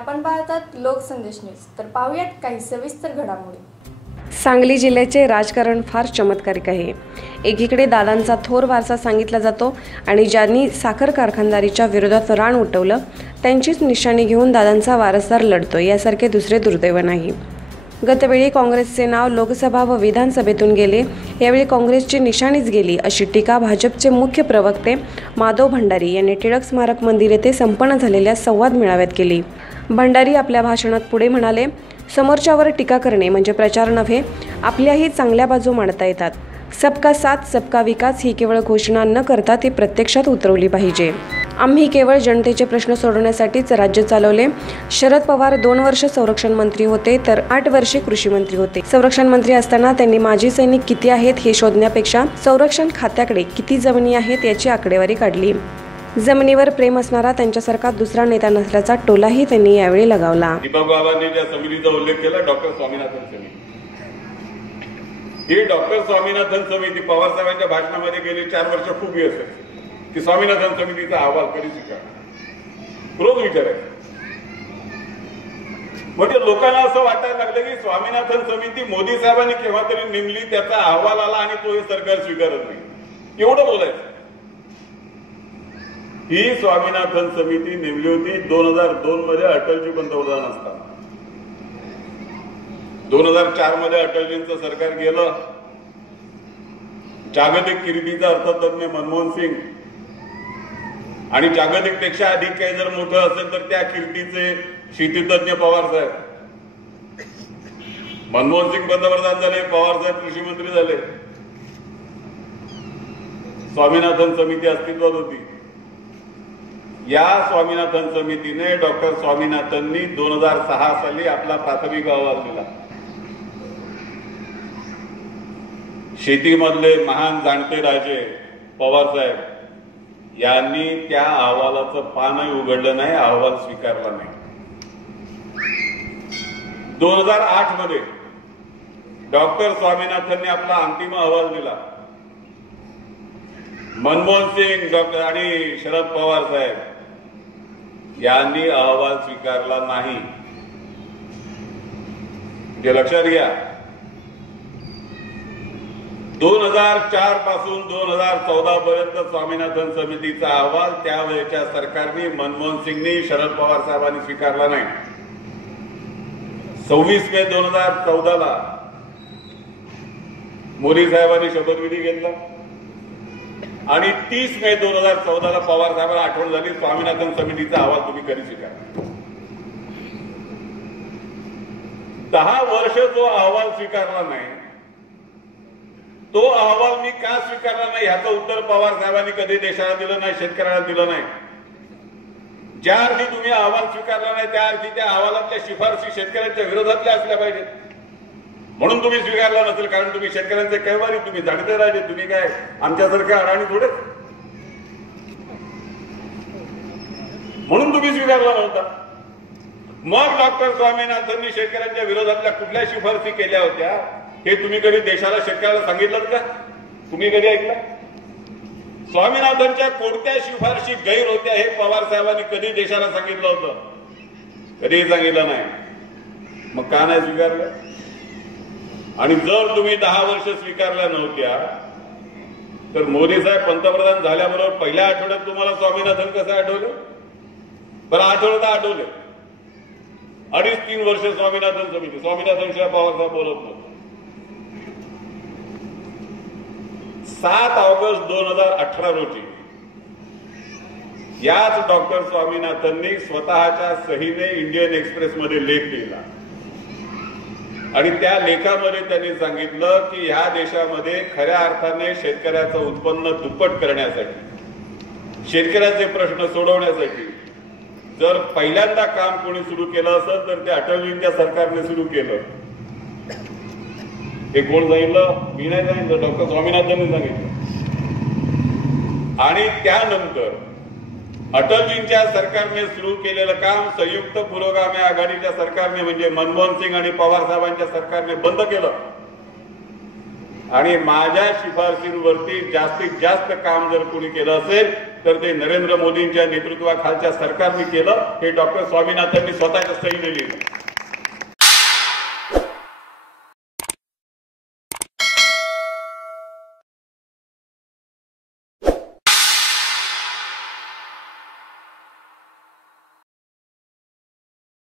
आपण पाहतात लोकसंदेश न्यूज। तर पाहूयात काही सविस्तर घडामोडी। सांगली जिल्ह्याचे राजकारण फार चमत्कारिक आहे। एकीकडे दादांचा थोर वारसा सांगितला जातो आणि ज्यांनी साखर कारखानदारीच्या विरोधात रान उठवलं त्यांचीच निशाणी घेऊन दादांचा वारसदार लढतो, यासारखे दुसरे दुर्दैव नाही। गतवेळी काँग्रेसचे नाव लोकसभा व विधानसभेतून गेले, यावेळी काँग्रेसची निशाणीच गेली, अशी टीका भाजपचे मुख्य प्रवक्ते माधव भंडारी यांनी टिळक स्मारक मंदिर येथे संपन्न झालेल्या संवाद मेळाव्यात केली। भंडारी आपल्या भाषणात पुढे म्हणाले, समोरच्यावर टीका करणे म्हणजे प्रचार नव्हे, आपल्याही चांगल्या बाजू मांडता येतात। सबका साथ सबका विकास ही केवळ घोषणा न करता ती प्रत्यक्षात उतरवली पाहिजे। आम्ही केवळ जनतेचे प्रश्न सोडवण्यासाठीच राज्य चालवले। शरद पवार 2 वर्ष संरक्षण मंत्री होते तर 8 वर्षे कृषी मंत्री होते। संरक्षण मंत्री असताना त्यांनी माजी सैनिक किती आहेत हे शोधण्यापेक्षा संरक्षण खात्याकडे किती जमिनी आहेत याची आकडेवारी काढली। जमिनीवर प्रेम असणारा त्यांच्यासारखा दुसरा नेता नसल्याचा टोलाही त्यांनी यावेळी लगावला। दीपक बाबांनी ज्या समितीचा उल्लेख केला, डॉक्टर स्वामीनाथन समिती, ही डॉक्टर स्वामीनाथन समिती पवार साहेबांच्या भाषणामध्ये गेली 4 वर्ष खूप यश आहे की स्वामीनाथन समितीचा अहवाल कधी स्वीकार रोज विचारायचा। म्हणजे लोकांना असं वाटायला लागलं की स्वामीनाथन समिती मोदी साहेबांनी केव्हा तरी नेमली, त्याचा अहवाल आला आणि तो हे सरकार स्वीकारत नाही, एवढं बोलायचं। ही स्वामीनाथन समिती नेमली होती 2002 मध्ये अटलजी पंतप्रधान असताना। 2004 मध्ये अटलजींचं सरकार गेलं। जागतिक कीर्तीचा अर्थतज्ञ मनमोहन सिंग आणि जागतिक पेक्षा अधिक काही जर मोठं असेल तर त्या कीर्तीचे शेतीतज्ञ पवार साहेब। मनमोहन सिंग पंतप्रधान झाले, पवार साहेब कृषी मंत्री झाले। स्वामीनाथन समिती अस्तित्वात होती। या स्वामीनाथन समितीने डॉक्टर स्वामीनाथननी 2006 साली आपला प्राथमिक अहवाल दिला। शेतीमधले महान जाणते राजे पवार साहेब यांनी त्या अहवालाचं पानही उघडलं नाही, अहवाल स्वीकारला नाही। 2008 मध्ये डॉक्टर स्वामीनाथनने आपला अंतिम अहवाल दिला। मनमोहन सिंग डॉक्टर आणि शरद पवार साहेब यांनी अहवाल स्वीकारला नाही। जे लक्षात घ्या, 2004 पासून 2014 पर्यंत स्वामीनाथन समितीचा अहवाल त्यावेळेच्या सरकारने, मनमोहन सिंगनी, शरद पवार साहेबांनी स्वीकारला नाही। 26 मे 2014 ला मोदी साहेबांनी शपथविधी घेतला आणि 30 मे 2014 ला पवार साहेबांना आठवण झाली, स्वामीनाथन समितीचा अहवाल तुम्ही कधी स्वीकार। 10 वर्ष जो अहवाल स्वीकारला नाही, तो अहवाल मी का स्वीकारला नाही ह्याचं उत्तर पवार साहेबांनी कधी देशाला दिलं नाही, शेतकऱ्यांना दिलं नाही। ज्या अर्थी तुम्ही अहवाल स्वीकारला नाही त्या अर्थी त्या अहवालातल्या शिफारशी शेतकऱ्यांच्या विरोधातल्या असल्या पाहिजेत, म्हणून तुम्ही स्वीकारला नसेल। कारण तुम्ही शेतकऱ्यांचे कैवारी, तुम्ही जाणते राजे, तुम्ही काय आमच्यासारखे अडाणी थोडे, म्हणून तुम्ही स्वीकारला नव्हता। मग डॉक्टर स्वामीनाथननी शेतकऱ्यांच्या विरोधातल्या कुठल्या शिफारशी केल्या होत्या हे तुम्ही कधी देशाला, शेतकऱ्याला सांगितलं का? तुम्ही कधी ऐकलं? स्वामीनाथनच्या कोणत्या शिफारशी गैर होत्या हे पवार साहेबांनी कधी देशाला सांगितलं होतं? कधीही सांगितलं नाही। मग का नाही स्वीकारलं? आणि जर तुम्ही 10 वर्ष स्वीकारल्या नव्हत्या तर मोदी साहेब पंतप्रधान झाल्याबरोबर पहिल्या आठवड्यात तुम्हाला स्वामीनाथन कसं आठवलं? बरं, आठवलं तर आठवले। 2.5-3 वर्ष स्वामीनाथन समिती, स्वामीनाथन शिवाय पवार साहेब बोलत नव्हते। 7 ऑगस्ट 2018 रोजी याच डॉक्टर स्वामीनाथननी स्वतःच्या सहीने इंडियन एक्सप्रेस मध्ये लेख लिहिला आणि त्या लेखामध्ये त्यांनी सांगितलं की ह्या देशामध्ये खऱ्या अर्थाने शेतकऱ्याचं उत्पन्न दुप्पट करण्यासाठी, शेतकऱ्याचे प्रश्न सोडवण्यासाठी जर पहिल्यांदा काम कोणी सुरू केलं असेल तर ते अटलजींच्या सरकारने सुरू केलं। हे कोण सांगितलं? मी नाही सांगितलं, डॉक्टर स्वामीनाथनने सांगितलं। आणि त्यानंतर अटलजींच्या सरकारने सुरू केलेलं काम संयुक्त पुरोगामी आघाडीच्या सरकारने म्हणजे मनमोहन सिंग आणि पवार साहेबांच्या सरकारने बंद केलं आणि माझ्या शिफारशींवरती जास्तीत जास्त काम जर कोणी केलं असेल तर ते नरेंद्र मोदींच्या नेतृत्वाखालच्या सरकारने केलं. हे डॉक्टर स्वामीनाथननी स्वतःच्या सहीने लिहिलं.